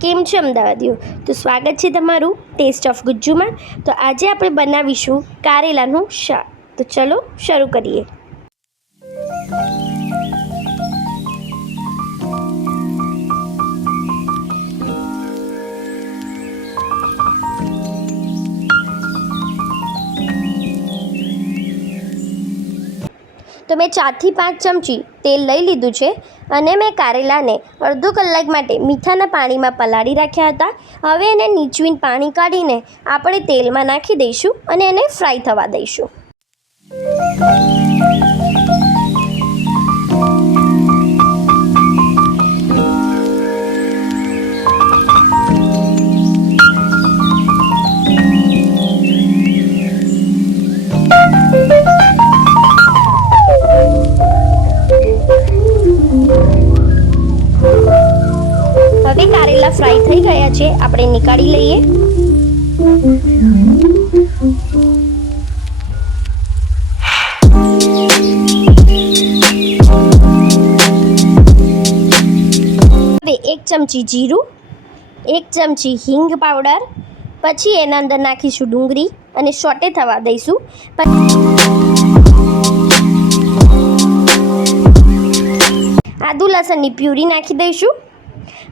કેમ છે અમદાવાદીઓ? તો સ્વાગત છે તમારું ટેસ્ટ ઓફ ગુજ્જુમાં। તો આજે આપણે બનાવીશું કારેલાનું શાક। તો ચલો શરૂ કરીએ। તો મેં 4 થી 5 ચમચી તેલ લઈ લીધું છે અને મેં કારેલાને અડધો કલાક માટે મીઠાના પાણીમાં પલાળી રાખ્યા હતા। હવે એને નીચવીને પાણી કાઢીને આપણે તેલમાં નાખી દઈશું અને એને ફ્રાય થવા દઈશું। હવે કારેલા ફ્રાય થઈ ગયા છે, આપણે નીકાળી લઈએ। હવે 1 ચમચી જીરું, 1 ચમચી હિંગ પાવડર, પછી એના અંદર નાખીશું ડુંગળી અને સોટે થવા દઈશું। આદુ લસણની પ્યુરી નાખી દઈશું।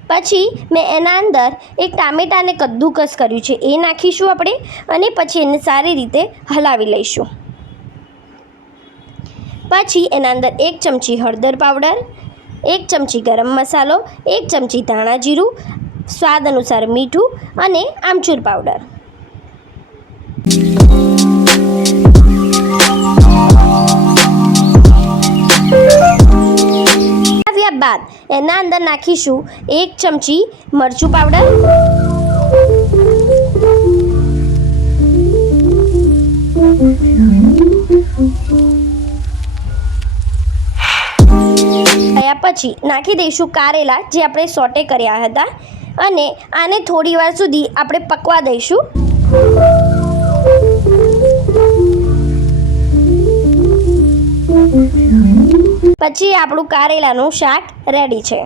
પછી મેં એના અંદર એક ટામેટાને કદ્દુકસ કર્યું છે, એ નાખીશું આપણે અને પછી એને સારી રીતે હલાવી લઈશું। પછી એના અંદર 1 ચમચી હળદર પાવડર, 1 ચમચી ગરમ મસાલો, 1 ચમચી ધાણા જીરું, સ્વાદ અનુસાર મીઠું અને આમચૂર પાવડર। બાદ એના અંદર નાખીશું 1 ચમચી મરચું પાવડર, પછી નાખી દઈશું કારેલા જે આપણે સોટે કર્યા હતા અને આને થોડી વાર સુધી આપણે પકવા દઈશું। પછી આપણું કારેલાનું શાક રેડી છે।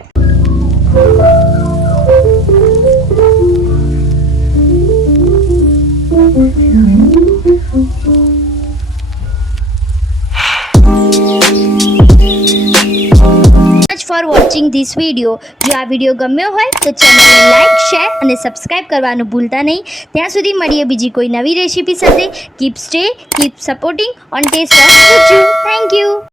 For watching this video. જો આ વિડીયો ગમ્યો હોય તો ચેનલને લાઇક, શેર અને સબસ્ક્રાઇબ કરવાનું ભૂલતા નહીં। ત્યાં સુધી મળીએ બીજી કોઈ નવી રેસીપી સાથે। Keep supporting on taste of Gujju.